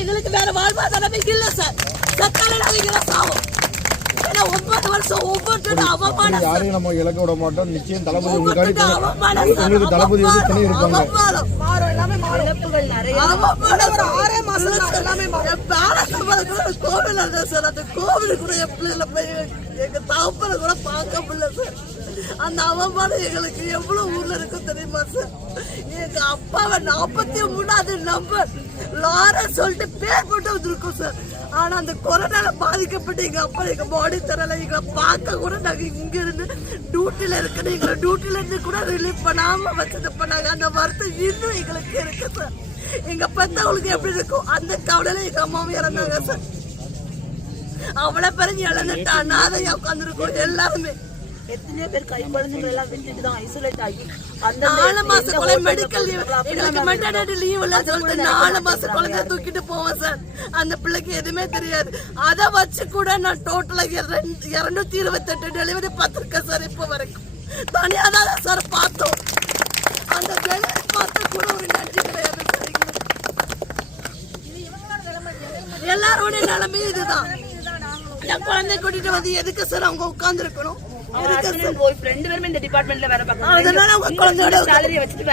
எங்களுக்கு வேற வாழ்வாதாரமே இல்ல சார். செத்தாலே நாங்க இங்க சாவோம். ஏன்னா 9 வருஷம் ஒவ்வொரு அவமானம். யாரையும் நம்ம இழக்க விட மாட்டோம். நிச்சயம் தளபதி உங்களுக்கு தளபதி வந்து துணை இருப்பாங்க. மாறும் எல்லாமே இழப்புகள் நிறைய. ஒரு 6 மாசம் எல்லாமே கோவில் சார். அந்த கோவில் கூட என் பிள்ளைல போய் எங்க தகப்பனை கூட பார்க்க முடியல சார். அந்த அவமானம் எங்களுக்கு எவ்வளவு ஊர்ல இருக்கும் தெரியுமா சார்? எங்க அப்பாவை 43வது நம்பர் லாரன்ஸ் சொல்லிட்டு பேர் போட்டு வந்திருக்கோம் சார். ஆனா அந்த கொரோனால பாதிக்கப்பட்டு எங்க அப்பா எங்க பாடி தரல. எங்களை பார்க்க கூட நாங்க இங்க இருந்து டியூட்டில இருக்கிற எங்களை டியூட்டில இருந்து கூட ரிலீவ் பண்ணாம வச்சது பண்ணாங்க. அந்த வருத்தம் இன்னும் எங்களுக்கு இருக்கு சார். எங்க பெத்தவங்களுக்கு எப்படி இருக்கும் அந்த கவலையில எங்க அம்மாவும் இறந்தாங்க சார். அவ்வளவு பேரு இழந்துட்டா அனாதையா உட்காந்துருக்கோம் எல்லாருமே. எத்தனையோ பேர் கை குழந்தைகள் எல்லாம் விட்டுட்டு தான் ஐசோலேட் ஆகி அந்த 4 மாசம் குழந்தை மெடிக்கல் லீவ் எங்களுக்கு மெட்டர்னிட்டி லீவ் இல்ல சொல்லிட்டு 4 மாசம் குழந்தை தூக்கிட்டு போவோம் சார். அந்த பிள்ளைக்கு எதுவுமே தெரியாது. அதை வச்சு கூட நான் டோட்டலா 228 டெலிவரி பார்த்திருக்கேன் சார். இப்போ வரைக்கும் தனியா தான் சார் பார்த்தோம். அந்த டெலிவரி பார்த்த கூட ஒரு நன்றி கிடையாது சார். எல்லாரோட நிலைமை இதுதான். என் குழந்தை கூட்டிட்டு வந்து எதுக்கு சார் அவங்க உட்கார்ந்து இருக்கணும்? ரெண்டு பேருமே இந்த டிபார்ட்மெண்ட்ல வேலை பார்க்கணும். அதனால அவங்க குழந்தையோட சேலரி வச்சுட்டு